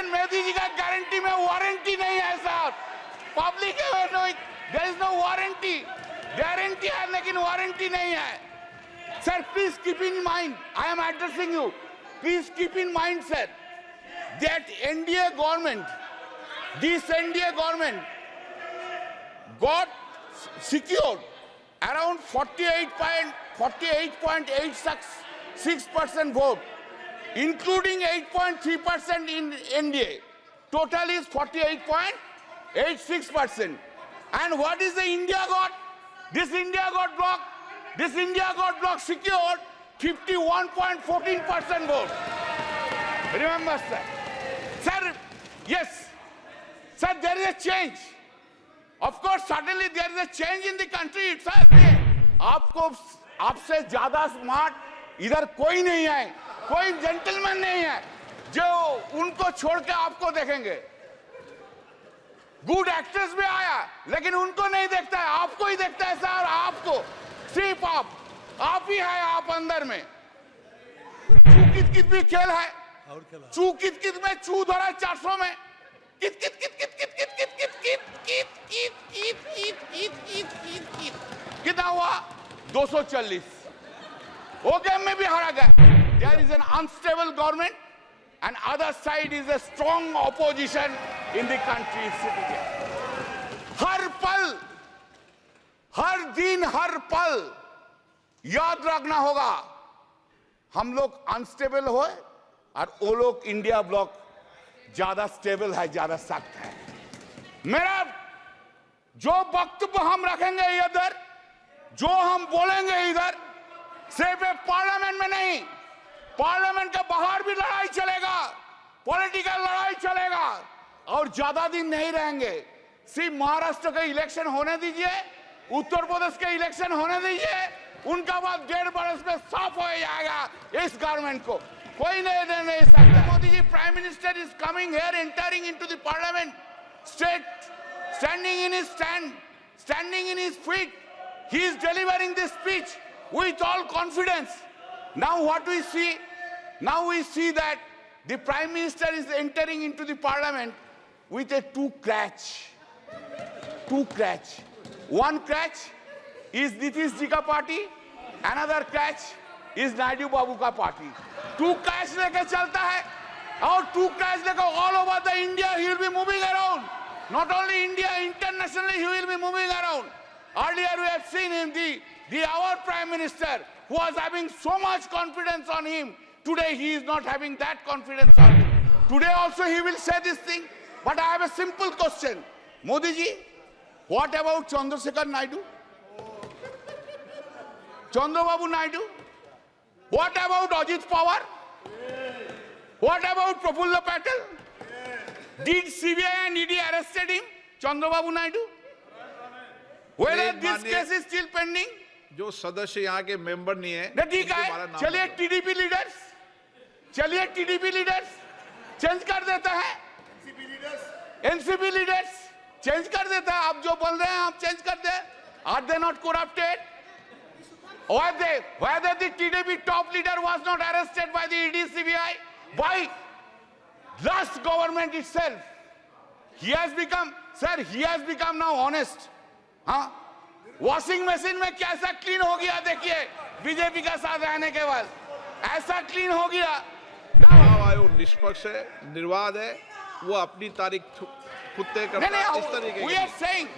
लेकिन मोदी जी का गारंटी में वारंटी नहीं है sir. Public there is no warranty, guarantee है लेकिन वारंटी नहीं है। Sir please keep in mind, I am addressing you, please keep in mind sir that NDA government, this NDA government got secured around 48.86% vote, including 8.3% in NDA. Total is 48.86%. And what is the India got? This India got bloc. This India got bloc secured 51.14% vote. Remember, sir. Sir, yes. Sir, there is a change. Of course, suddenly there is a change in the country itself. आपको आपसे ज्यादा smart इधर कोई नहीं है, कोई gentleman नहीं है जो उनको छोड़ के आपको देखेंगे। गुड एक्ट्रेस भी आया लेकिन उनको नहीं देखता है, आपको ही देखता है सर। आपको सिर्फ आप ही है, आप अंदर में चू कित कित भी खेल है, चू कित कित में चू धरा 400 में कित कित कित कित कित कित कित कित कित कित कित कित कित कित कित कित कित कितना हुआ 240। वो गेम में भी हारा गया। There is an unstable government and other side is a strong opposition in the country sitting here. हर पल, हर दिन, हर पल याद रखना होगा हम लोग अनस्टेबल हो और वो लोग इंडिया ब्लॉक ज्यादा स्टेबल है, ज्यादा सख्त है। मेरा जो वक्तव्य हम रखेंगे इधर, जो हम बोलेंगे इधर, सिर्फ पार्लियामेंट में नहीं, पार्लियामेंट के बाहर भी लड़ाई चलेगा, पॉलिटिकल लड़ाई चलेगा और ज्यादा दिन नहीं रहेंगे। सिर्फ महाराष्ट्र के इलेक्शन होने दीजिए, उत्तर प्रदेश के इलेक्शन होने दीजिए, उनका बाद 1.5 बरस में साफ हो जाएगा इस गवर्नमेंट को कोई नहीं सकता। Modi ji prime minister is coming here, entering into the parliament, state standing in his stand, standing in his feet, he is delivering this speech with all confidence. Now what we see? Now we see that the prime minister is entering into the parliament with a two crutch. One crutch is Nitish ji ka party, another crutch is Naidu Babu ka party. Two crutch leke chalta hai और two crutch leke all over the India he will be moving around. Not only India, internationally he will be moving around. Earlier we have seen him, our prime minister, who was having so much confidence on him. Today he is not having that confidence on him. Today also he will say this thing. But I have a simple question. Modi ji, what about Chandrasekhar Naidu? Chandrababu Naidu? What about Ajit Pawar? What about Prafulla Patel? Did CBI and ED arrested him, Chandrababu Naidu? Whether this case is still pending? जो सदस्य यहाँ के member नहीं है, ठीक है, चलिए TDP leaders change कर देता है, एनसीपी लीडर्स चेंज कर देता है। आप जो बोल रहे हैं आप चेंज कर दे। Are they not corrupted? Whether the TDP top leader was not arrested by the ED CBI, by last government itself, he has become now honest. हाँ, वॉशिंग मशीन में कैसा क्लीन हो गया देखिए बीजेपी का साथ रहने के बाद, ऐसा क्लीन हो गया। चुनाव आयोग निष्पक्ष है, निर्वाध है, वो अपनी तारीख खुद तय करता है। इस तरीके we are saying,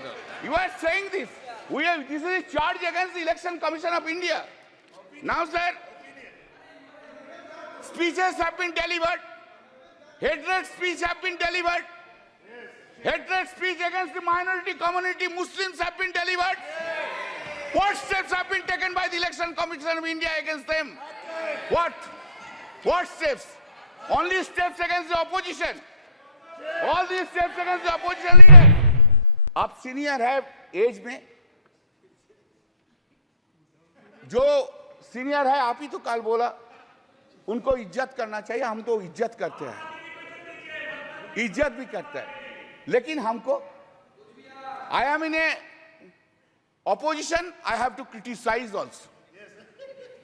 you are saying this. This is a charge against the Election Commission of India. Now, sir, speeches have been delivered. Hatred speech have been delivered. Hatred speech against the minority community, Muslims have been delivered. What steps have been taken by the Election Commission of India against them? What steps? Only steps against the opposition. All these steps against the opposition leaders. आप senior है as में, जो senior है आप ही तो कल बोला उनको इज्जत करना चाहिए। हम तो इज्जत करते हैं, इज्जत भी करता है, लेकिन हमको I am in a opposition, I have to criticize also.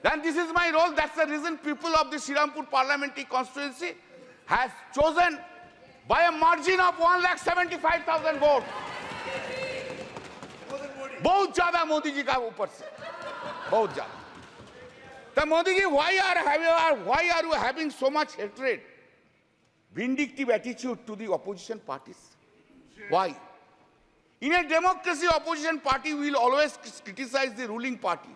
Then this is my role. That's the reason people of the Srirampur parliamentary constituency has chosen by a margin of 1,75,000 votes. बहुत ज्यादा मोदी जी का ऊपर से, बहुत ज्यादा. तो Modi ji, why are you having so much hatred, vindictive attitude to the opposition parties? Why? In a democracy, opposition party will always criticize the ruling party.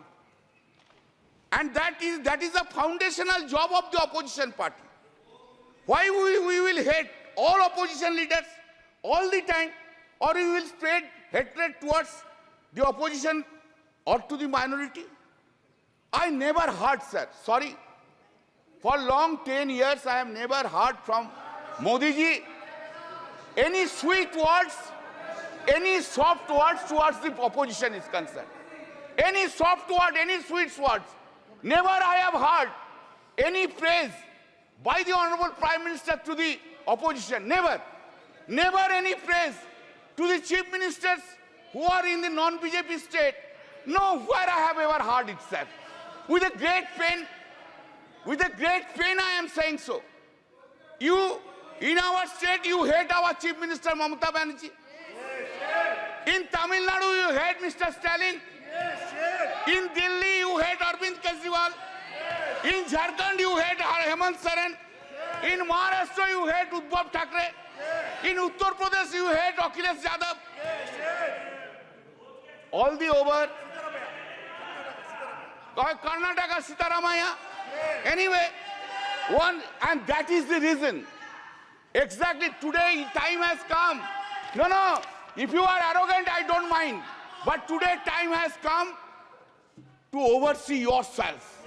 And that is the foundational job of the opposition party. Why we will hate all opposition leaders all the time, or we will spread hatred towards the opposition or to the minority? I never heard, sir, sorry, for long 10 years I have never heard from Modi ji any sweet words, any soft words towards the opposition is concerned. Any soft word, any sweet words. Never I have heard any praise by the Honorable Prime Minister to the opposition. Never. Never any praise to the chief ministers who are in the non-BJP state. Nowhere I have ever heard it, sir. With a great pain I am saying so. You, in our state, you hate our chief minister Mamata Banerjee. In Tamil Nadu, you hate Mr. Stalin. In Delhi, you hate Arvind Kejriwal. In Jharkhand, you hate Hemant Soren. In Maharashtra, you hate Uddhav Thackeray. In Uttar Pradesh, you hate Akhilesh Yadav. All the over. Karnataka, Sitaramaya. Anyway, and that is the reason. Exactly today, time has come. No, if you are arrogant, I don't mind. But today, time has come to oversee yourself.